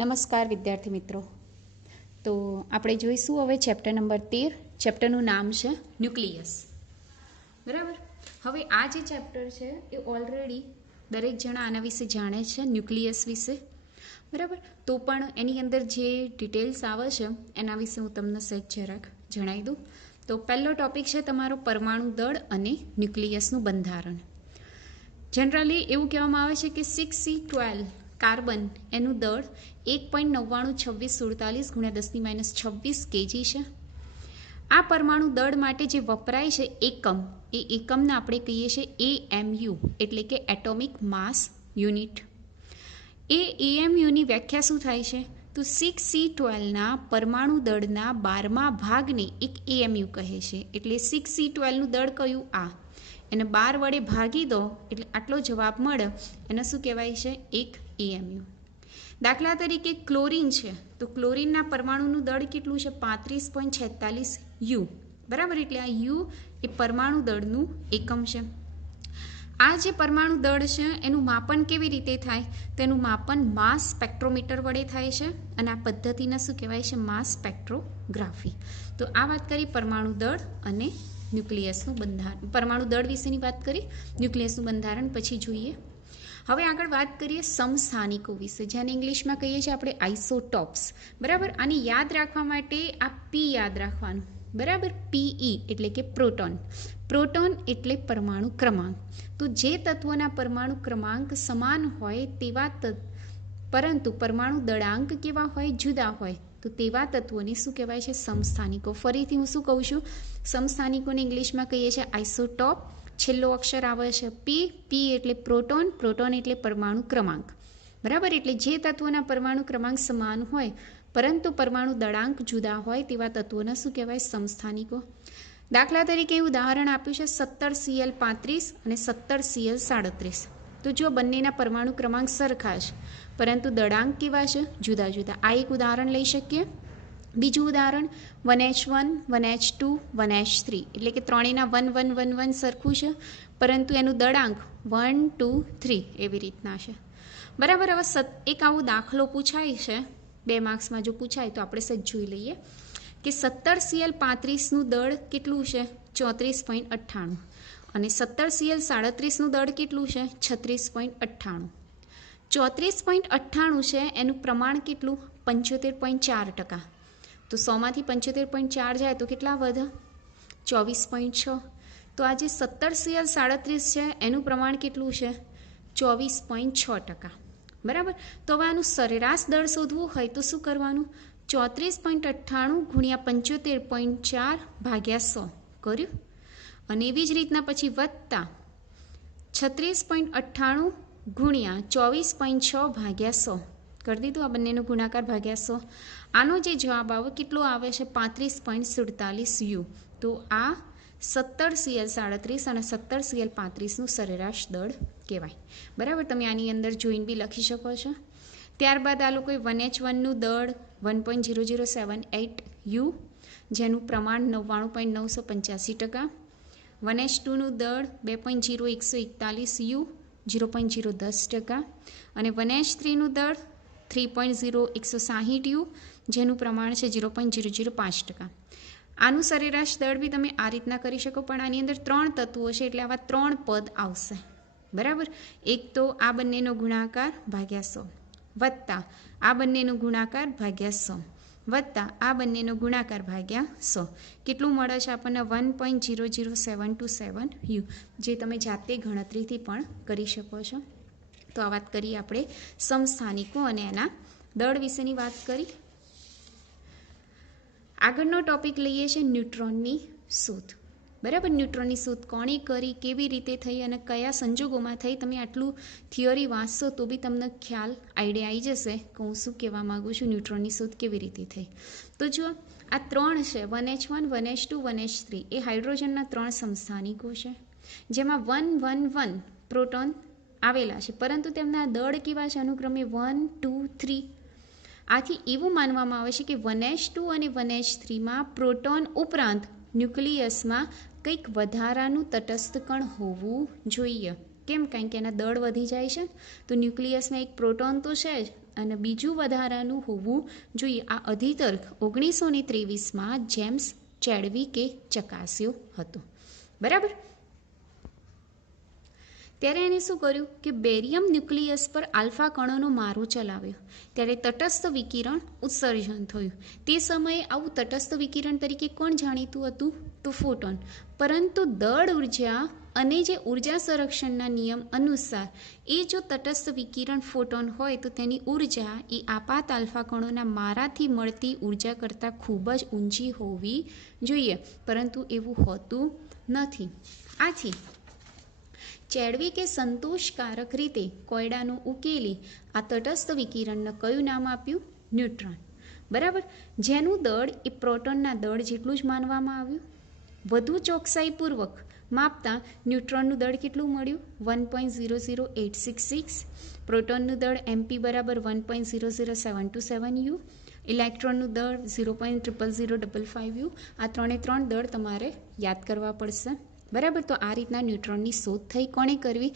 નમસ્કાર વિદ્યાર્થી મિત્રો. તો આપણે જોઈશું હવે ચેપ્ટર નંબર 13. ચેપ્ટરનું નામ છે ન્યુક્લિયસ. બરાબર. હવે આ જે ચેપ્ટર છે એ ઓલરેડી દરેક જણા આના વિશે જાણે છે, ન્યુક્લિયસ વિશે. બરાબર. તો પણ એની અંદર જે ડિટેલ્સ આવે છે એના વિશે હું તમને સહેજ જરાક જણાવી દઉં. તો પહેલો ટોપિક છે તમારો પરમાણુ દળ અને ન્યુક્લિયસનું બંધારણ. જનરલી એવું કહેવામાં આવે છે કે 6C12 કાર્બન એનું દળ 1.992647 × 10⁻26 kg છે. આ પરમાણુ દળ માટે જે વપરાય છે એકમ, એ એકમને આપણે કહીએ છીએ AMU, એટલે કે એટોમિક માસ યુનિટ. એ AMUની વ્યાખ્યા શું થાય છે? તો 6C12ના પરમાણુ દળના 12મા ભાગને એક AMU કહે છે. એટલે 6C12નું દળ કયું? આ. એને 12 વડે ભાગી દો એટલે આટલો જવાબ મળે. એને શું કહેવાય છે? એક AMU. દાખલા તરીકે ક્લોરીન છે, તો ક્લોરીનના પરમાણુનું દળ કેટલું છે? 35.46 U. બરાબર. એટલે આ U એ પરમાણુ દળનું એકમ છે. આ જે પરમાણુ દળ છે એનું માપન કેવી રીતે થાય? તેનું માપન માસ સ્પેક્ટ્રોમીટર વડે થાય છે, અને આ પદ્ધતિને શું કહેવાય છે? માસ સ્પેક્ટ્રોગ્રાફી. તો આ વાત કરી પરમાણુ દળ અને ન્યુક્લિયસનું બંધારણ. પરમાણુ દળ વિશેની વાત કરી, ન્યુક્લિયસનું બંધારણ પછી જોઈએ. હવે આગળ વાત કરીએ સમસ્થાનિકો વિશે, જેને ઇંગ્લિશમાં કહીએ છીએ આપણે આઇસોટોપ્સ. બરાબર. આને યાદ રાખવા માટે આ P યાદ રાખવાનું. બરાબર. PE એટલે કે પ્રોટોન. પ્રોટોન એટલે પરમાણુ ક્રમાંક. તો જે તત્વોના પરમાણુ ક્રમાંક સમાન હોય તેવા પરંતુ પરમાણુ દળાંક કેવા હોય? જુદા હોય. તો તેવા તત્વોને શું કહેવાય છે? સમસ્થાનિકો. ફરીથી હું શું કહું છું? સમસ્થાનિકોને ઇંગ્લિશમાં કહીએ છીએ આઇસોટોપ. છેલ્લો અક્ષર આવે છે P. P એટલે પ્રોટોન. પ્રોટોન એટલે પરમાણુ ક્રમાંક. બરાબર. એટલે જે તત્વોના પરમાણુ ક્રમાંક સમાન હોય પરંતુ પરમાણુ દળાંક જુદા હોય તેવા તત્વોને શું કહેવાય? સમસ્થાનિકો. દાખલા તરીકે ઉદાહરણ આપ્યું છે 17Cl35 અને 17Cl37. તો જો બંનેના પરમાણુ ક્રમાંક સરખા છે પરંતુ દળાંક કેવા છે? જુદા જુદા. આ એક ઉદાહરણ લઈ શકીએ. બીજું ઉદાહરણ 1H1 1H2 1H3, એટલે કે ત્રણેયના 1 1 1 1 સરખું છે પરંતુ એનું દળાંક 1 2 3 એવી રીતના છે. બરાબર. હવે એક આવો દાખલો પૂછાય છે, 2 માર્ક્સમાં જો પૂછાય તો આપણે સજ જોઈ લઈએ કે 17Cl35નું દળ કેટલું છે? 34.98. અને 17Cl37નું દળ કેટલું છે? 36.98. 34.98 છે એનું પ્રમાણ કેટલું? 75.4%. તો 100માંથી 75.4 જાય તો કેટલા વધે? 24.6. તો આ જે 17Cl37 છે એનું પ્રમાણ કેટલું છે? 24.6%. બરાબર. તો હવે આનું સરેરાશ દળ શોધવું હોય તો શું કરવાનું? 34.98 × 75.4 ભાગ્યા 100 કર્યું. અને એવી જ રીતના પછી વત્તા 36.98 × 24.6 ભાગ્યા 100 કરી દીધું. આ બંનેનો ગુણાકાર ભાગ્યા 100. આનો જે જવાબ આવે કેટલો આવે છે? 35.47 U. તો આ 17Cl37 અને 17Cl35નું સરેરાશ દળ કહેવાય. બરાબર. તમે આની અંદર જોઈને બી લખી શકો છો. ત્યારબાદ આ લોકોએ 1H1નું દળ 1.0078 U, જેનું પ્રમાણ 99.985%. 1H2નું દળ 2.0141 U, 0.010%. અને 1H3નું દળ 3.0160 U, જેનું પ્રમાણ છે 0.005%. આનું સરેરાશ દળ બી તમે આ રીતના કરી શકો, પણ આની અંદર 3 તત્વો છે એટલે આવા 3 પદ આવશે. બરાબર. એક તો આ બંનેનો ગુણાકાર ભાગ્યા 100 વત્તા આ બંનેનો ગુણાકાર ભાગ્યા 100 વત્તા આ બંનેનો ગુણાકાર ભાગ્યા 100. કેટલું મળે છે આપણને? 1.00727 U, જે તમે જાતે ગણતરીથી પણ કરી શકો છો. તો આ વાત કરીએ આપણે સમસ્થાનિકો અને એના દળ વિશેની વાત કરી. આગળનો ટોપિક લઈએ છીએ ન્યુટ્રોનની શોધ. બરાબર. ન્યુટ્રોનની શોધ કોણે કરી, કેવી રીતે થઈ અને કયા સંજોગોમાં થઈ? તમે આટલું થિયરી વાંચશો તો બી તમને ખ્યાલ, આઈડિયા આવી જશે કે હું શું કહેવા માગું છું, ન્યુટ્રોનની શોધ કેવી રીતે થઈ. તો જુઓ, આ 3 છે 1H1 1H2 1H3, એ હાઇડ્રોજનના 3 સમસ્થાનિકો છે, જેમાં 1 1 1 પ્રોટોન આવેલા છે પરંતુ તેમના દળ કેવા છે? અનુક્રમે 1 2 3. આથી એવું માનવામાં આવે છે કે 1H2 અને 1H3માં પ્રોટોન ઉપરાંત ન્યુક્લિયસમાં કંઈક વધારાનું તટસ્થ કણ હોવું જોઈએ. કેમ? કારણ કે એના દળ વધી જાય છે. તો ન્યુક્લિયસમાં એક પ્રોટોન તો છે જ, અને બીજું વધારાનું હોવું જોઈએ. આ અધિતર્ક 1923માં જેમ્સ ચેડવિકે ચકાસ્યો હતો. બરાબર. ત્યારે એણે શું કર્યું કે બેરિયમ ન્યુક્લિયસ પર આલ્ફા કણોનો મારો ચલાવ્યો, ત્યારે તટસ્થ વિકિરણ ઉત્સર્જન થયું. તે સમયે આવું તટસ્થ વિકિરણ તરીકે કોણ જાણીતું હતું? તો ફોટોન. પરંતુ દળ ઉર્જા અને જે ઉર્જા સંરક્ષણના નિયમ અનુસાર એ જો તટસ્થ વિકિરણ ફોટોન હોય તો તેની ઉર્જા એ આપાત આલ્ફા કણોના મારાથી મળતી ઉર્જા કરતાં ખૂબ જ ઊંચી હોવી જોઈએ, પરંતુ એવું હોતું નથી. આથી ચેડવિકે સંતોષકારક રીતે કોયડાનો ઉકેલી આ તટસ્થ વિકિરણને કયું નામ આપ્યું? ન્યુટ્રોન. બરાબર. જેનું દળ એ પ્રોટોનના દળ જેટલું જ માનવામાં આવ્યું. વધુ ચોકસાઈપૂર્વક માપતા ન્યુટ્રોનનું દળ કેટલું મળ્યું? 1.00866. પ્રોટોનનું દળ MP બરાબર 1.00727 U. ઇલેક્ટ્રોનનું દળ 0.00055 U. આ 3 દળ તમારે યાદ કરવા પડશે. બરાબર. તો આ રીતના ન્યુટ્રોનની શોધ થઈ. કોણે કરવી?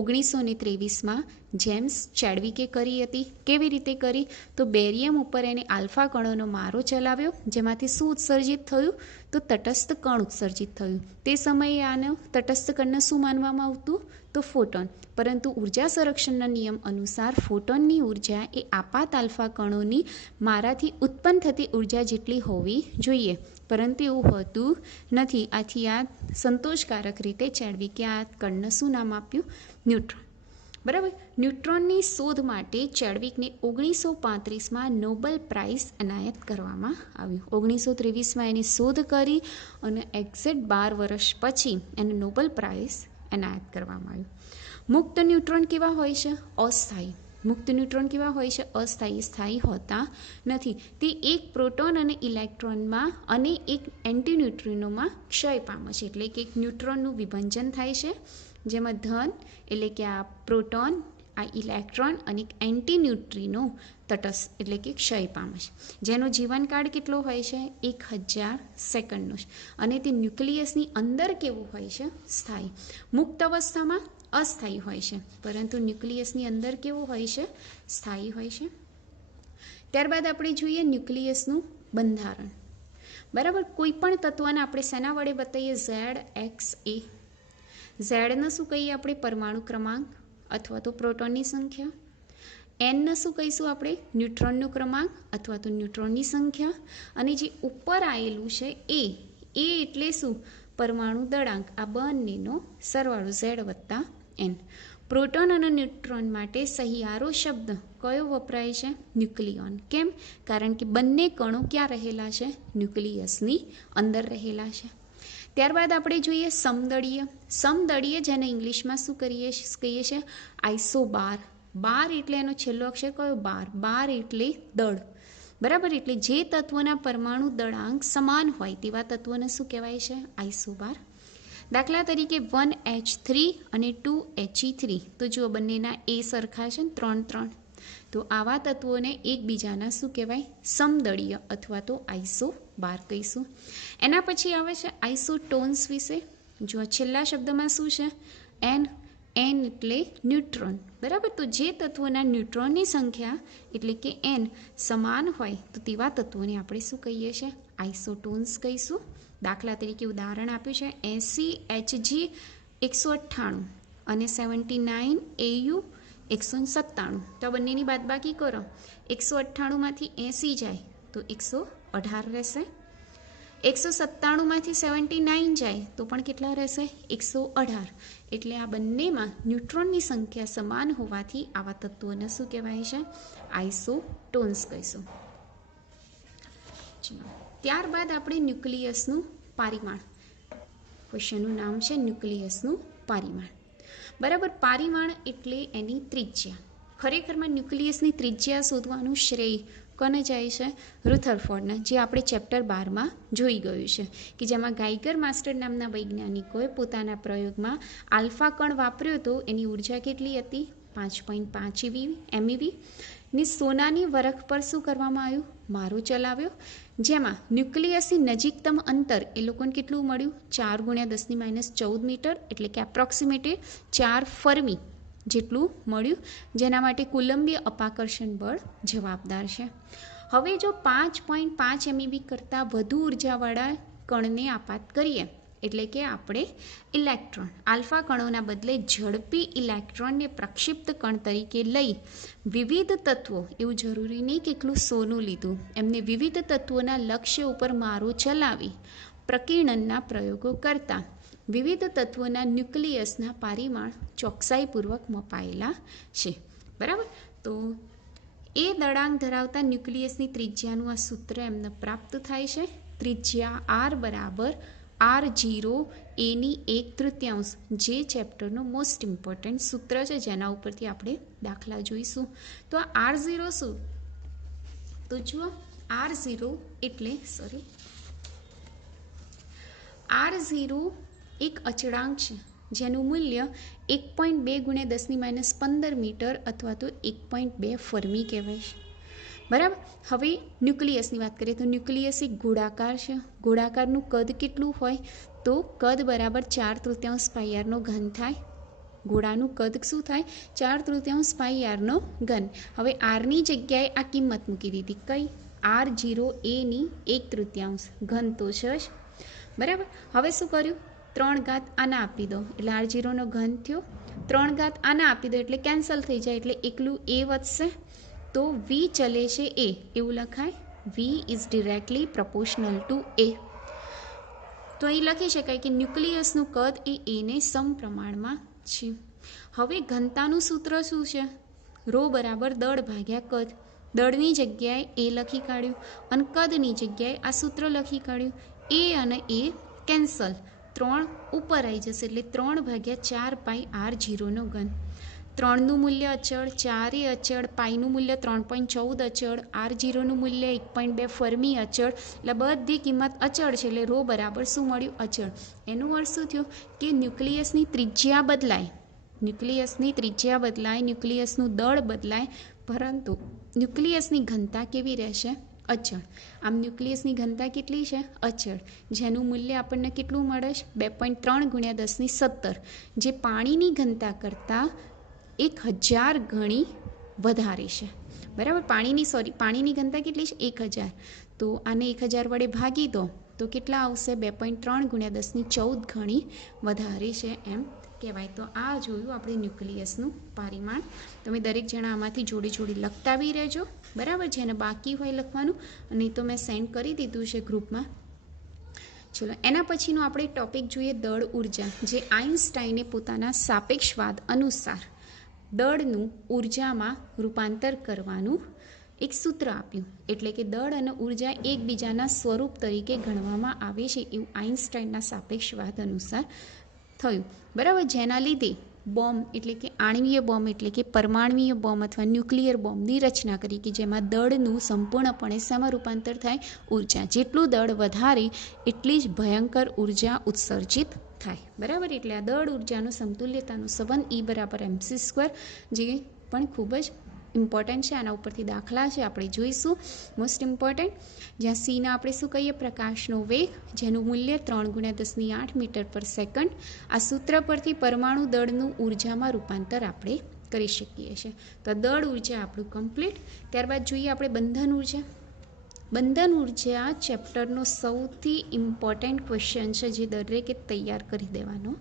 1923માં જેમ્સ ચેડવિકે કરી હતી. કેવી રીતે કરી? તો બેરિયમ ઉપર એને આલ્ફા કણોનો મારો ચલાવ્યો, જેમાંથી શું ઉત્સર્જિત થયું? તો તટસ્થ કણ ઉત્સર્જિત થયું. તે સમયે આને તટસ્થ કણને શું માનવામાં આવતું? તો ફોટોન. પરંતુ ઉર્જા સંરક્ષણના નિયમ અનુસાર ફોટોનની ઉર્જા એ આપાત આલ્ફા કણોની મારાથી ઉત્પન્ન થતી ઉર્જા જેટલી હોવી જોઈએ, પરંતુ એવું હોતું નથી. આથી આ સંતોષકારક રીતે ચેડવિકે આ કણને શું નામ આપ્યું? ન્યુટ્રોન. બરાબર. ન્યુટ્રોનની શોધ માટે ચેડવિકને 1935માં નોબેલ પ્રાઇઝ એનાયત કરવામાં આવ્યું. 1923માં એની શોધ કરી અને એક્ઝેક્ટ 12 વર્ષ પછી એને નોબેલ પ્રાઇઝ એનાયત કરવામાં આવ્યું. મુક્ત ન્યુટ્રોન કેવા હોય છે? અસ્થાયી. મુક્ત ન્યુટ્રોન કેવા હોય છે? અસ્થાયી. સ્થાયી હોતા નથી. તે એક પ્રોટોન અને ઇલેક્ટ્રોનમાં અને એક એન્ટીન્યુટ્રિનોમાં ક્ષય પામે છે. એટલે કે એક ન્યુટ્રોનનું વિભંજન થાય છે, જેમાં ધન એટલે કે આ પ્રોટોન, આ ઇલેક્ટ્રોન અને એક એન્ટીન્યુટ્રિનો તટસ્થ એટલે કે ક્ષય પામે છે. જેનો જીવનકાળ કેટલો હોય છે? 1000 સેકન્ડનો છે. અને તે ન્યુક્લિયસની અંદર કેવું હોય છે? સ્થાયી. મુક્ત અવસ્થામાં અસ્થાયી હોય છે, પરંતુ ન્યુક્લિયસની અંદર કેવું હોય છે? સ્થાયી હોય છે. ત્યારબાદ આપણે જોઈએ ન્યુક્લિયસનું બંધારણ. બરાબર. કોઈ પણ તત્વને આપણે શેના વડે બતાવીએ? ઝેડ, એક્સ, એ. ઝેડને શું કહીએ આપણે? પરમાણુ ક્રમાંક અથવા તો પ્રોટોનની સંખ્યા. એનને શું કહીશું આપણે? ન્યુટ્રોનનો ક્રમાંક અથવા તો ન્યુટ્રોનની સંખ્યા. અને જે ઉપર આવેલું છે એ એટલે શું? પરમાણુ દળાંક. આ બંનેનો સરવાળો ઝેડ વત્તા એન. પ્રોટોન અને ન્યુટ્રોન માટે સહિયારો શબ્દ કયો વપરાય છે? ન્યુક્લિયોન. કેમ? કારણ કે બંને કણો ક્યાં રહેલા છે? ન્યુક્લિયસની અંદર રહેલા છે. ત્યારબાદ આપણે જોઈએ સમદળીય. સમદળીય જેને ઇંગ્લિશમાં શું કહીએ છીએ? આઇસોબાર. બાર એટલે એનો છેલ્લો અક્ષર કયો? બાર. બાર એટલે દળ. બરાબર. એટલે જે તત્વોના પરમાણુ દળાંક સમાન હોય તેવા તત્વોને શું કહેવાય છે? આઇસોબાર. દાખલા તરીકે 1H3 અને 2He3. તો જુઓ બંનેના એ સરખા છે, 3 તો આવા તત્વોને એકબીજાના શું કહેવાય? સમદળીય અથવા તો આઇસોબાર કહીશું. એના પછી આવે છે આઇસોટોન્સ વિશે. જો છેલ્લા શબ્દમાં શું છે? એન. એન એટલે ન્યુટ્રોન. બરાબર. તો જે તત્વોના ન્યુટ્રોનની સંખ્યા એટલે કે એન સમાન હોય તો તેવા તત્વોને આપણે શું કહીએ છીએ? આઇસોટોન્સ કહીશું. દાખલા તરીકે ઉદાહરણ આપ્યું છે 80 Hg 198 અને 79 Au 197. તો બંનેની બાદબાકી કરો. 198માંથી 80 જાય તો 118 રહેશે. 197માંથી 79 જાય તો પણ કેટલા રહેશે? 118. એટલે આ બંનેમાં ન્યુટ્રોનની સંખ્યા સમાન હોવાથી આવા તત્વોને શું કહેવાય છે? આઇસોટોન્સ કહીશું. ત્યારબાદ આપણે ન્યુક્લિયસનું પારિમાણ. ક્વેશ્ચનનું નામ છે ન્યુક્લિયસનું પારિમાણ. બરાબર. પારિમાણ એટલે એની ત્રિજ્યા. ખરેખરમાં ન્યુક્લિયસની ત્રિજ્યા શોધવાનું શ્રેય કોને જાય છે? રુથરફોર્ડને, જે આપણે ચેપ્ટર 12માં જોઈ ગયું છે, કે જેમાં ગાઇગર માસ્ટર નામના વૈજ્ઞાનિકોએ પોતાના પ્રયોગમાં આલ્ફા કણ વાપર્યો હતો. એની ઉર્જા કેટલી હતી? 5.5 MeV. ને સોનાની વરખ પર શું કરવામાં આવ્યું? મારો ચલાવ્યો, જેમાં ન્યુક્લિયસની નજીકતમ અંતર એ લોકોને કેટલું મળ્યું? 4 × 10⁻14 મીટર, એટલે કે એપ્રોક્સિમેટેડ 4 ફર્મી જેટલું મળ્યું, જેના માટે કુલંબીય અપાકર્ષણ બળ જવાબદાર છે. હવે જો 5.5 MeV કરતાં વધુ ઉર્જાવાળા કણને આપાત કરીએ, એટલે કે આપણે ઇલેક્ટ્રોન આલ્ફા કણોના બદલે ઝડપી ઇલેક્ટ્રોનને પ્રક્ષિપ્ત કણ તરીકે લઈ વિવિધ તત્વો, એવું જરૂરી નહીં કે એકલું સોનું લીધું, એમને વિવિધ તત્વોના લક્ષ્ય ઉપર મારું ચલાવી પ્રકીર્ણનના પ્રયોગો કરતા વિવિધ તત્વોના ન્યુક્લિયસના પરિમાણ ચોકસાઈપૂર્વક મપાયેલા છે. બરાબર, તો એ દળાંક ધરાવતા ન્યુક્લિયસની ત્રિજ્યાનું આ સૂત્ર એમને પ્રાપ્ત થાય છે. ત્રિજ્યા R બરાબર R0 એની 1/3, જે ચેપ્ટરનું મોસ્ટ ઇમ્પોર્ટન્ટ સૂત્ર છે, જેના ઉપરથી આપણે દાખલા જોઈશું. તો આ R0 શું? તો જુઓ, R0 એટલે R0 એક અચળાંક છે, જેનું મૂલ્ય 1.2 × 10⁻15 મીટર અથવા તો 1.2 ફર્મી કહેવાય છે. બરાબર, હવે ન્યુક્લિયસની વાત કરીએ તો ન્યુક્લિયસ એક ગોળાકાર છે. ગોળાકારનું કદ કેટલું હોય? તો કદ બરાબર 4/3 પાઈઆરનો ઘન થાય. ગોળાનું કદ શું થાય? 4/3 પાઈઆરનો ઘન. હવે આરની જગ્યાએ આ કિંમત મૂકી દીધી, કઈ? R0 એની 1/3 ઘન તો છે જ. બરાબર, હવે શું કર્યું? 3 ઘાત આના આપી દો એટલે R0 નો ઘન થયો. 3 ઘાત આના આપી દો એટલે કેન્સલ થઈ જાય, એટલે એકલું એ વધશે. તો V ચલે છે એ, એવું લખાય. V is directly proportional to a. તો અહીં લખી શકાય કે ન્યુક્લિયસનું કદ એ એને સમપ્રમાણમાં છે. હવે ઘનતાનું સૂત્ર શું છે? ρ બરાબર દળ ભાગ્યા કદ. દળની જગ્યાએ એ લખી કાઢ્યું અને કદની જગ્યાએ આ સૂત્ર લખી કાઢ્યું. એ અને એ કેન્સલ, 3 ઉપર આવી જશે એટલે 3/4 પાઈ R0 નો ઘન. 3નું મૂલ્ય અચળ, 4 એ અચળ, પાઈનું મૂલ્ય 3.14 અચળ, R0 નું મૂલ્ય 1.2 ફર્મી અચળ, એટલે બધી કિંમત અચળ છે, એટલે ρ બરાબર શું મળ્યું? અચળ. એનું અર્થ શું થયું કે ન્યુક્લિયસની ત્રિજ્યા બદલાય, ન્યુક્લિયસનું દળ બદલાય, પરંતુ ન્યુક્લિયસની ઘનતા કેવી રહેશે? અચળ. આમ ન્યુક્લિયસની ઘનતા કેટલી છે? અચળ, જેનું મૂલ્ય આપણને કેટલું મળે છે? 2.3 × 10⁻17, જે પાણીની ઘનતા કરતાં 1000 ગણી વધારે છે. બરાબર, પાણીની ઘનતા કેટલી છે? 1000. તો આને 1000 વડે ભાગી દો તો કેટલા આવશે? 2.3 × 1014 ગણી વધારે છે એમ કહેવાય. તો આ જોયું આપણે ન્યુક્લિયસનું પરિમાણ. તમે દરેક જણા આમાંથી જોડી જોડી લખતા બી રહેજો. બરાબર, જેને બાકી હોય લખવાનું, અને તો મેં સેન્ડ કરી દીધું છે ગ્રુપમાં. ચલો, એના પછીનો આપણે ટોપિક જોઈએ દળ ઉર્જા, જે આઇન્સ્ટાઈને પોતાના સાપેક્ષવાદ અનુસાર દળનું ઉર્જામાં રૂપાંતર કરવાનું એક સૂત્ર આપ્યું. એટલે કે દળ અને ઉર્જા એકબીજાના સ્વરૂપ તરીકે ગણવામાં આવે છે, એવું આઇન્સ્ટાઈનના સાપેક્ષવાદ અનુસાર થયું. બરાબર, જેના લીધે બોમ્બ એટલે કે આણ્વીય બોમ્બ એટલે કે પરમાણ્વીય બોમ્બ અથવા ન્યુક્લિયર બોમ્બની રચના કરી, કે જેમાં દળનું સંપૂર્ણપણે શેમાં રૂપાંતર થાય? ઉર્જા. જેટલું દળ વધારે એટલી જ ભયંકર ઉર્જા ઉત્સર્જિત થાય. બરાબર, એટલે આ દળ ઉર્જાનું સમતુલ્યતાનું સંબંધ E બરાબર mc², જે પણ ખૂબ જ ઇમ્પોર્ટન્ટ છે. આના ઉપરથી દાખલા છે, આપણે જોઈશું. મોસ્ટ ઇમ્પોર્ટન્ટ, જ્યાં સીના આપણે શું કહીએ? પ્રકાશનો વેગ, જેનું મૂલ્ય 3 × 10⁸ મીટર/સેકન્ડ. આ સૂત્ર પરથી પરમાણુ દળનું ઉર્જામાં રૂપાંતર આપણે કરી શકીએ છીએ. તો દળ ઉર્જા આપણું કમ્પ્લીટ. ત્યારબાદ જોઈએ આપણે બંધન ઉર્જા. બંધન ઉર્જા ચેપ્ટરનો સૌથી ઇમ્પોર્ટન્ટ ક્વેશ્ચન છે, જે દરેકે તૈયાર કરી દેવાનો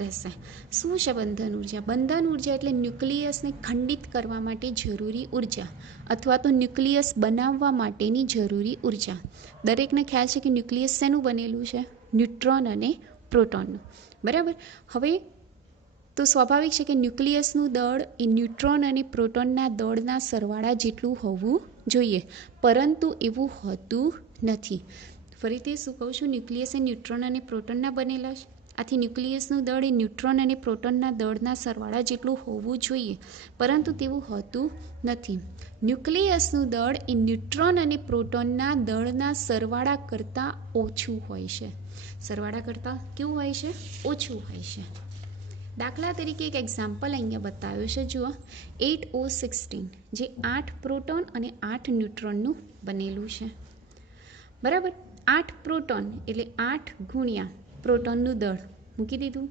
રહેશે. શું છે બંધન ઉર્જા? બંધન ઉર્જા એટલે ન્યુક્લિયસને ખંડિત કરવા માટે જરૂરી ઉર્જા, અથવા તો ન્યુક્લિયસ બનાવવા માટેની જરૂરી ઉર્જા. દરેકને ખ્યાલ છે કે ન્યુક્લિયસ શેનું બનેલું છે? ન્યુટ્રોન અને પ્રોટોનનું. બરાબર, હવે તો સ્વાભાવિક છે કે ન્યુક્લિયસનું દળ એ ન્યુટ્રોન અને પ્રોટોનના દળના સરવાળા જેટલું હોવું જોઈએ, પરંતુ એવું હોતું નથી. ફરીથી શું કહું છું? ન્યુક્લિયસ એ ન્યુટ્રોન અને પ્રોટોનના બનેલા છે. આથી ન્યુક્લિયસનું દળ એ ન્યુટ્રોન અને પ્રોટોનના દળના સરવાળા જેટલું હોવું જોઈએ, પરંતુ તેવું હોતું નથી. ન્યુક્લિયસનું દળ એ ન્યુટ્રોન અને પ્રોટોનના દળના સરવાળા કરતાં ઓછું હોય છે. સરવાળા કરતાં કેવું હોય છે? ઓછું હોય છે. દાખલા તરીકે એક એક્ઝામ્પલ અહીંયા બતાવ્યો છે, જુઓ. 8O16, જે 8 પ્રોટોન અને 8 ન્યુટ્રોનનું બનેલું છે. બરાબર, 8 પ્રોટોન એટલે 8 ગુણ્યા પ્રોટોનનું દળ, મૂકી દીધું,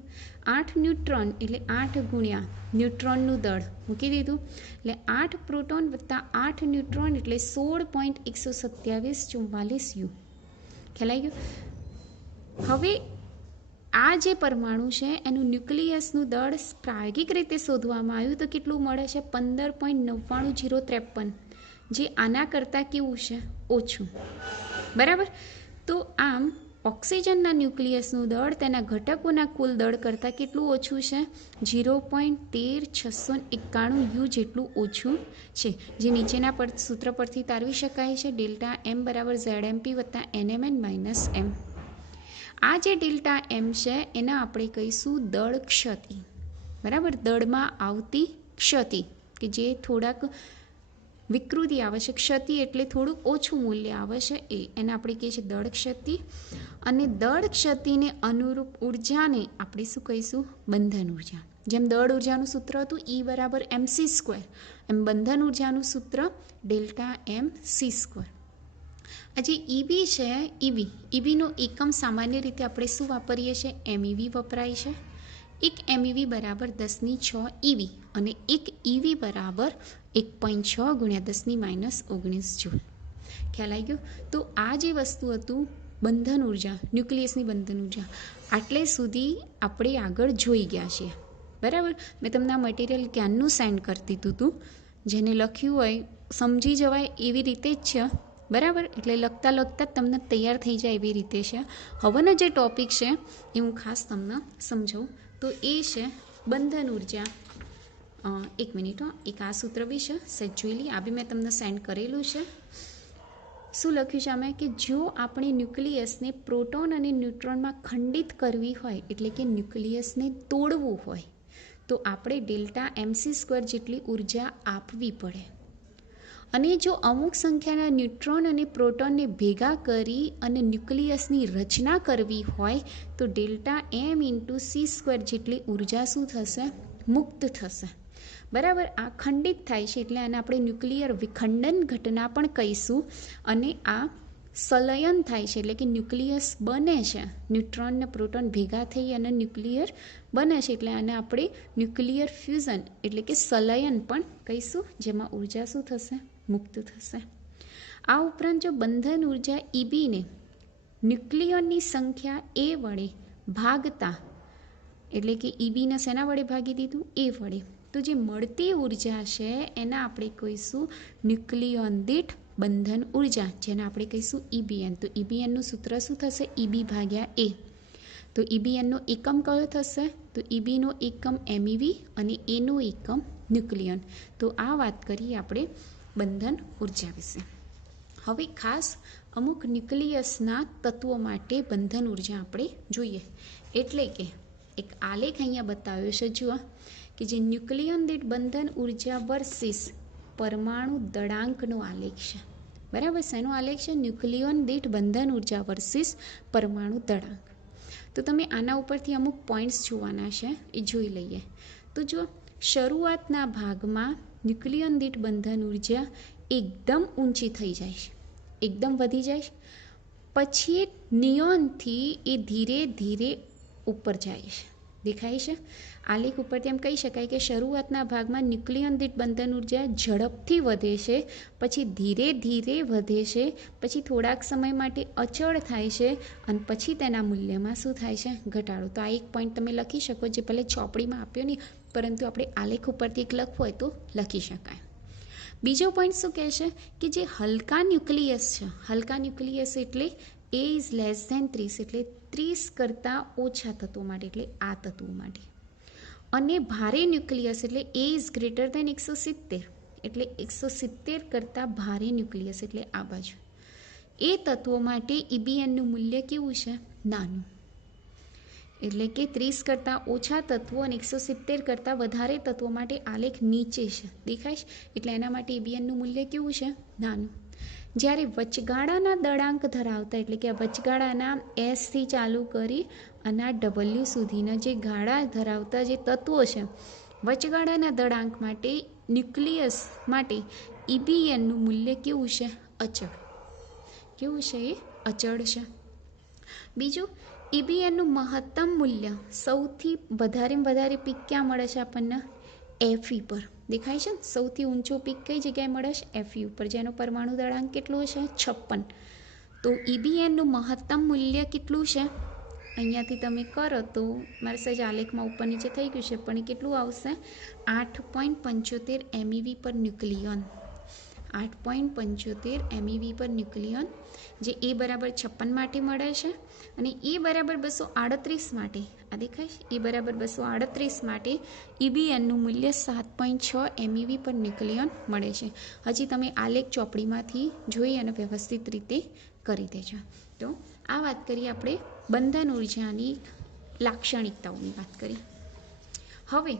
8 ન્યુટ્રોન એટલે 8 ગુણ્યા ન્યુટ્રોનનું દળ મૂકી દીધું, એટલે 8 પ્રોટોન વત્તા 8 ન્યુટ્રોન એટલે 16.12744 યુ. ખ્યાલ આવી ગયો. હવે આ જે પરમાણુ છે એનું ન્યુક્લિયસનું દળ પ્રાયોગિક રીતે શોધવામાં આવ્યું તો કેટલું મળે છે? 15.99053, જે આના કરતાં કેવું છે? ઓછું. બરાબર. તો આમ ઓક્સિજનના ન્યુક્લિયસનું દળ તેના ઘટકોના કુલ દળ કરતાં કેટલું ઓછું છે? 0.13691 યુ જેટલું ઓછું છે, જે નીચેના સૂત્ર પરથી તારવી શકાય છે. ડેલ્ટા એમ બરાબર ZMP વત્તા NMN માઇનસ એમ. આ જે ડેલ્ટા એમ છે એના આપણે કહીશું દળ ક્ષતિ. બરાબર. દળમાં આવતી ક્ષતિ કે જે થોડાક વિકૃતિ આવે છે, ક્ષતિ એટલે થોડુંક ઓછું મૂલ્ય આવે છે, એને આપણે કહીએ છીએ દળ ક્ષતિ. અને દળ ક્ષતિને અનુરૂપ ઉર્જાને આપણે શું કહીશું? બંધન ઉર્જા. જેમ દળ ઉર્જાનું સૂત્ર હતું E બરાબર mc², એમ બંધન ઉર્જાનું સૂત્ર ડેલ્ટા એમ c². આ જે EB છે, EBનો એકમ સામાન્ય રીતે આપણે શું વાપરીએ છીએ? MEV વપરાય છે. એક MEV બરાબર 10⁶ EV અને એક EV બરાબર 1.6 ગુણ્યા 10⁻19 જૂલ. ખ્યાલ આવી ગયો. તો આ જે વસ્તુ હતું બંધન ઉર્જા, ન્યુક્લિયસની બંધન ઉર્જા, આટલે સુધી આપણે આગળ જોઈ ગયા છીએ. બરાબર. મેં તમને આ મટીરિયલ ક્યાંનું સેન્ડ કરતી હતું, જેને લખ્યું હોય સમજી જવાય એવી રીતે જ છે. બરાબર. એટલે લખતા લખતા જ તમને તૈયાર થઈ જાય એવી રીતે છે. હવેનો જે ટૉપિક છે એ હું ખાસ તમને સમજાવું. તો એ છે બંધન ઉર્જા. એક મિનિટ એક આ સૂત્ર બી છે, સેજ જોઈ લઈએ. આ બી મેં તમને સેન્ડ કરેલું છે. શું લખ્યું છે અમે? કે જો આપણે ન્યુક્લિયસને પ્રોટોન અને ન્યુટ્રોનમાં ખંડિત કરવી હોય, એટલે કે ન્યુક્લિયસને તોડવું હોય, તો આપણે ડેલ્ટા mc² જેટલી ઉર્જા આપવી પડે. અને જો અમુક સંખ્યાના ન્યુટ્રોન અને પ્રોટોનને ભેગા કરી અને ન્યુક્લિયસની રચના કરવી હોય તો ડેલ્ટા m × c² જેટલી ઉર્જા શું થશે? મુક્ત થશે. બરાબર. આ ખંડિત થાય છે એટલે આને આપણે ન્યુક્લિયર વિખંડન ઘટના પણ કહીશું. અને આ સંલયન થાય છે એટલે કે ન્યુક્લિયસ બને છે, ન્યુટ્રોન ને પ્રોટોન ભેગા થઈ અને ન્યુક્લિયર બને છે, એટલે આને આપણે ન્યુક્લિયર ફ્યુઝન એટલે કે સંલયન પણ કહીશું, જેમાં ઉર્જા શું થશે? મુક્ત થશે. આ ઉપરાંત જો બંધન ઉર્જા EBને ન્યુક્લિયોનની સંખ્યા A વડે ભાગતા, એટલે કે EBને શેના વડે ભાગી દીધું? A વડે, તો જે મળતી ઉર્જા છે એના આપણે કહીશું ન્યુક્લિયોન દીઠ બંધન ઉર્જા, જેને આપણે કહીશું EBN. તો EBNનું સૂત્ર શું થશે? EB ભાગ્યા A. તો EBNનો એકમ કયો થશે? તો EBનો એકમ MEV અને Aનો એકમ ન્યુક્લિયન. તો આ વાત કરીએ આપણે બંધન ઉર્જા વિશે. હવે ખાસ અમુક ન્યુક્લિયસના તત્વો માટે બંધન ઉર્જા આપણે જોઈએ. એટલે કે એક આલેખ અહીંયા બતાવ્યો છે, જુઓ, કે જે ન્યુક્લિયન દીઠ બંધન ઉર્જા વર્સિસ પરમાણુ દળાંકનો આલેખ છે. બરાબર. શેનો આલેખ છે? ન્યુક્લિયન દીઠ બંધન ઉર્જા વર્સિસ પરમાણુ દળાંક. તો તમે આના ઉપરથી અમુક પોઈન્ટ્સ જોવાના છે, એ જોઈ લઈએ. તો જો શરૂઆતના ભાગમાં ન્યુક્લિયન દીઠ બંધન ઉર્જા એકદમ ઊંચી થઈ જાય છે, એકદમ વધી જાય છે. પછી નિયોનથી એ ધીરે ધીરે ઉપર જાય છે. દેખાય છે આલેખ ઉપરથી એમ કહી શકાય કે શરૂઆતના ભાગમાં ન્યુક્લિયન દીઠ બંધન ઉર્જા ઝડપથી વધે છે, પછી ધીરે ધીરે વધે છે, પછી થોડાક સમય માટે અચળ થાય છે અને પછી તેના મૂલ્યમાં શું થાય છે? ઘટાડો. તો આ એક પોઈન્ટ તમે લખી શકો, જે ભલે ચોપડીમાં આપ્યો નહીં, પરંતુ આપણે આલેખ ઉપરથી એક લખવું હોય તો લખી શકાય. બીજો પોઈન્ટ શું કહે છે? કે જે હલકા ન્યુક્લિયસ છે, હલકા ન્યુક્લિયસ એટલે A is less than 30, એટલે 30 કરતાં ઓછા તત્વો માટે, એટલે આ તત્વો માટે. અને ભારે ન્યુક્લિયસ એટલે A is greater than 170, એટલે 170 કરતાં ભારે ન્યુક્લિયસ, એટલે આ બાજુ. એ તત્વો માટે EBNનું મૂલ્ય કેવું છે? નાનું. એટલે કે 30 કરતાં ઓછા તત્વો અને 170 કરતાં વધારે તત્વો માટે આલેખ નીચે છે. દેખાય છે? એટલે એના માટે EBNનું મૂલ્ય કેવું છે? નાનું. જ્યારે વચગાળાના દળાંક ધરાવતા, એટલે કે વચગાળાના Sથી ચાલુ કરી અને આ W સુધીના જે ગાળા ધરાવતા જે તત્વો છે, વચગાળાના દળાંક માટે ન્યુક્લિયસ માટે EBNનું મૂલ્ય કેવું છે? અચળ. કેવું છે? એ અચળ છે. બીજું ઈબીએનનું મહત્તમ મૂલ્ય સૌથી વધારે પીક ક્યાં મળે છે આપણને? Fe પર દેખાય છે. સૌથી ઊંચો પીક કઈ જગ્યાએ મળે છે? Fe ઉપર, જેનો પરમાણુ દળાંક કેટલો છે? 56. તો ઈબીએનનું મહત્તમ મૂલ્ય કેટલું છે? અહીંયાથી તમે કરો તો મારે સહેજ આલેખમાં ઉપર નીચે થઈ ગયું છે, પણ એ કેટલું આવશે? 8.75 MeV પર ન્યુક્લિયન. 8.75 MeV પર ન્યુક્લિયન, જે A બરાબર 56 માટે મળે છે, અને E બરાબર 238 માટે, આ દેખાય છે, E બરાબર 238 માટે ઈબીએનનું મૂલ્ય 7.6 MeV પર ન્યુક્લિયન મળે છે. હજી તમે આલેખ ચોપડીમાંથી જોઈ અને વ્યવસ્થિત રીતે કરી દેજો. તો આ વાત કરીએ આપણે બંધન ઉર્જાની લાક્ષણિકતાઓની વાત કરી. હવે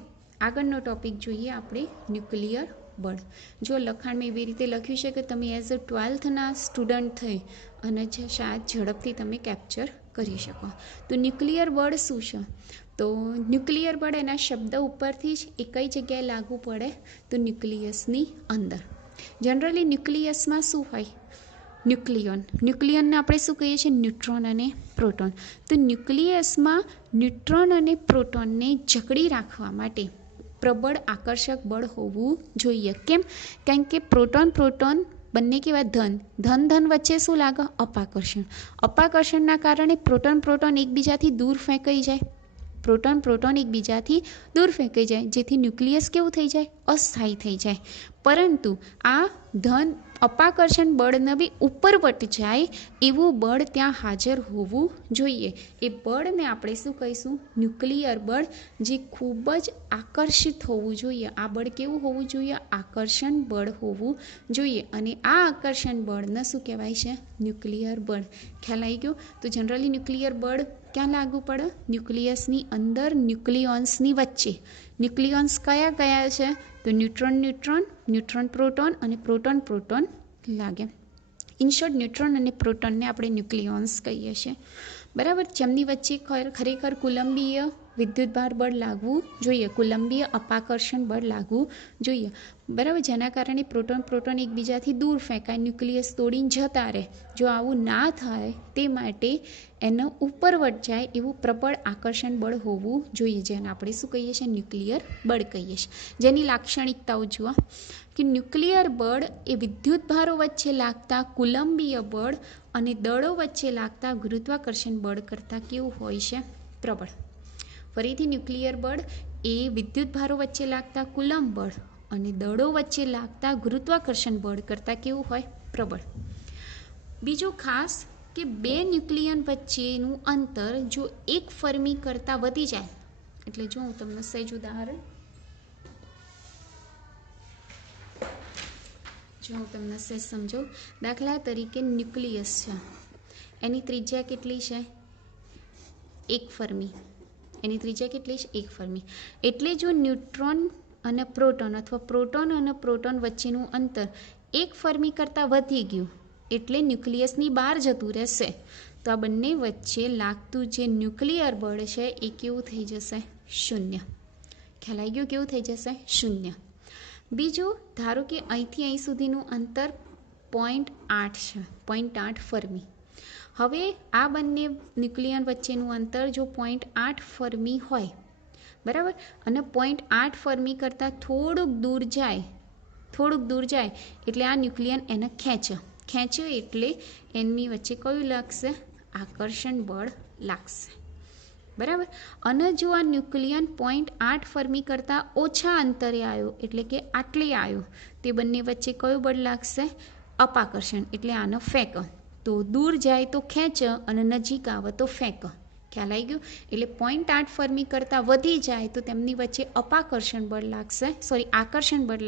આગળનો ટોપિક જોઈએ આપણે ન્યુક્લિયર બળ. જો લખાણમાં એવી રીતે લખ્યું છે કે તમે એઝ અ 12થના સ્ટુડન્ટ થઈ અને શાયદ ઝડપથી તમે કેપ્ચર કરી શકો. તો ન્યુક્લિયર બળ શું છે? તો ન્યુક્લિયર બળ એના શબ્દ ઉપરથી જ એ કઈ જગ્યાએ લાગુ પડે? તો ન્યુક્લિયસની અંદર. જનરલી ન્યુક્લિયસમાં શું હોય? ન્યુક્લિયનને આપણે શું કહીએ છીએ? ન્યુટ્રોન અને પ્રોટોન. તો ન્યુક્લિયસમાં ન્યુટ્રોન અને પ્રોટોનને જકડી રાખવા માટે પ્રબળ આકર્ષક બળ હોવું જોઈએ. કેમ? કારણ કે પ્રોટોન બંને કેવા? ધન વચ્ચે શું લાગે? અપાકર્ષણ. અપાકર્ષણના કારણે પ્રોટોન એકબીજાથી દૂર ફેંકાઈ જાય. પ્રોટોન એકબીજાથી દૂર ફેંકાઈ જાય, જેથી ન્યુક્લિયસ કેવું થઈ જાય? અસ્થાયી થઈ જાય. પરંતુ આ અપાકર્ષણ બળને બી ઉપરવટ જાય એવું બળ ત્યાં હાજર હોવું જોઈએ. એ બળને આપણે શું કહીશું? ન્યુક્લિયર બળ, જે ખૂબ જ આકર્ષિત હોવું જોઈએ. આ બળ કેવું હોવું જોઈએ? આકર્ષણ બળ હોવું જોઈએ. અને આ આકર્ષણ બળને શું કહેવાય છે? ન્યુક્લિયર બળ. ખ્યાલ આવી ગયો? તો જનરલી ન્યુક્લિયર બળ ક્યાં લાગુ પડે? ન્યુક્લિયસની અંદર, ન્યુક્લિયોન્સની વચ્ચે. ન્યુક્લિયોન્સ કયા કયા છે? તો ન્યુટ્રોન પ્રોટોન અને પ્રોટોન લાગે. ઇન શોર્ટ, ન્યુટ્રોન અને પ્રોટોનને આપણે ન્યુક્લિયોન્સ કહીએ છીએ. બરાબર. જેમની વચ્ચે ખરેખર કુલંબીય વિદ્યુતભાર બળ લાગવું જોઈએ, કુલંબીય અપાકર્ષણ બળ લાગવું જોઈએ. બરાબર. જેના કારણે પ્રોટોન એકબીજાથી દૂર ફેંકાય, ન્યુક્લિયસ તોડીને જતા રહે. જો આવું ના થાય તે માટે એનો ઉપરવટ જાય એવું પ્રબળ આકર્ષણ બળ હોવું જોઈએ, જેને આપણે શું કહીએ છીએ? ન્યુક્લિયર બળ કહીએ છીએ. જેની લાક્ષણિકતાઓ જુઓ કે ન્યુક્લિયર બળ એ વિદ્યુતભારો વચ્ચે લાગતા કુલંબીય બળ અને દળો વચ્ચે લાગતા ગુરુત્વાકર્ષણ બળ કરતાં કેવું હોય છે? પ્રબળ. ફરીથી, ન્યુક્લિયર બળ એ વિદ્યુતભારો વચ્ચે લાગતા કુલંબ બળ અને દળો વચ્ચે લાગતા ગુરુત્વાકર્ષણ બળ કરતાં કેવું હોય? પ્રબળ. બીજું ખાસ કે બે ન્યુક્લિયન વચ્ચેનું અંતર જો 1 ફર્મી કરતાં વધી જાય, એટલે જો હું તમને સહેજ ઉદાહરણ સમજો. દાખલા તરીકે ન્યુક્લિયસ છે, એની ત્રિજ્યા કેટલી છે? 1 ફર્મી. એની ત્રિજ્યા કેટલી છે? 1 ફર્મી. એટલે જો ન્યુટ્રોન અને પ્રોટોન અથવા પ્રોટોન અને પ્રોટોન વચ્ચેનું અંતર 1 ફર્મી કરતાં વધી ગયું એટલે ન્યુક્લિયસની બહાર જતું રહેશે. તો આ બંને વચ્ચે લાગતું જે ન્યુક્લિયર બળ છે એ કેવું થઈ જશે? 0. ખ્યાલ આવી ગયો? કેવું થઈ જશે? 0. બીજું, ધારો કે અહીંથી અહીં સુધીનું અંતર 0.8 છે, 0.8 ફર્મી. હવે આ બંને ન્યુક્લિયન વચ્ચેનું અંતર જો 0.8 ફર્મી હોય, બરાબર, અને 0.8 ફર્મી કરતાં થોડુંક દૂર જાય એટલે આ ન્યુક્લિયન એને ખેંચે એટલે એમની વચ્ચે કયું લાગશે? આકર્ષણ બળ લાગશે. બરાબર. અને જો આ ન્યુક્લિયન 0.8 ફર્મી કરતાં ઓછા અંતરે આવ્યો, એટલે કે આટલે આવ્યો, તે બંને વચ્ચે કયું બળ લાગશે? અપાકર્ષણ. એટલે આને ફેંક. તો દૂર જાય તો ખેંચ અને નજીક આવે તો ફેંક. ખ્યાલ આવી ગયો? એટલે 0.8 ફર્મી કરતાં વધી જાય તો તેમની વચ્ચે આકર્ષણ બળ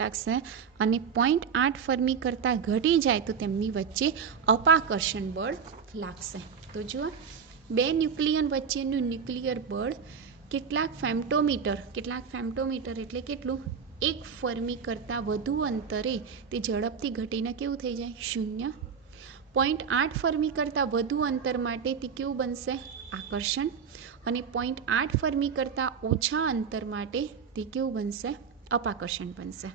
લાગશે, અને 0.8 ફર્મી કરતાં ઘટી જાય તો તેમની વચ્ચે અપાકર્ષણ બળ લાગશે. તો જુઓ, બે ન્યુક્લિયન વચ્ચેનું ન્યુક્લિયર બળ કેટલાક ફેમ્ટોમીટર એટલે કેટલું? 1 ફર્મી કરતાં વધુ અંતરે તે ઝડપથી ઘટીને કેવું થઈ જાય? 0. 0.8 ફર્મી કરતાં વધુ અંતર માટે તે કેવું બનશે? આકર્ષણ. અને 0.8 ફર્મી કરતાં ઓછા અંતર માટે તે કેવું બનશે? અપાકર્ષણ બનશે.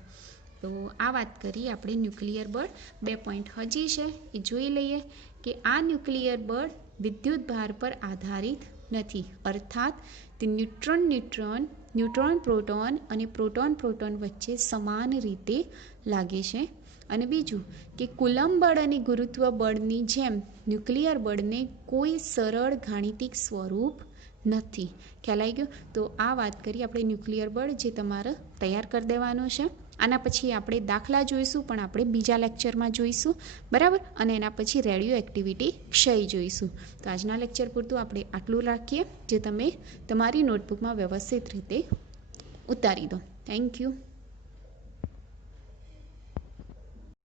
તો આ વાત કરી આપણે ન્યુક્લિયર બળ. 2 પોઈન્ટ હજી છે એ જોઈ લઈએ કે આ ન્યુક્લિયર બળ વિદ્યુત ભાર પર આધારિત નથી. અર્થાત તે ન્યુટ્રોન પ્રોટોન અને પ્રોટોન વચ્ચે સમાન રીતે લાગે છે. અને બીજું કે કુલમ્બ બળ અને ગુરુત્વ બળની જેમ ન્યુક્લિયર બળને કોઈ સરળ ગાણિતિક સ્વરૂપ નથી. ખ્યાલ આવી ગયો? તો આ વાત કરી આપણે ન્યુક્લિયર બળ, જે તમારે તૈયાર કરી દેવાનું છે. આના પછી આપણે દાખલા જોઈશું, પણ આપણે બીજા લેક્ચરમાં જોઈશું, બરાબર. અને એના પછી રેડિયો એક્ટિવિટી ક્ષય જોઈશું. તો આજના લેક્ચર પૂરતું આપણે આટલું રાખીએ, જે તમે તમારી નોટબુકમાં વ્યવસ્થિત રીતે ઉતારી દો. Thank you.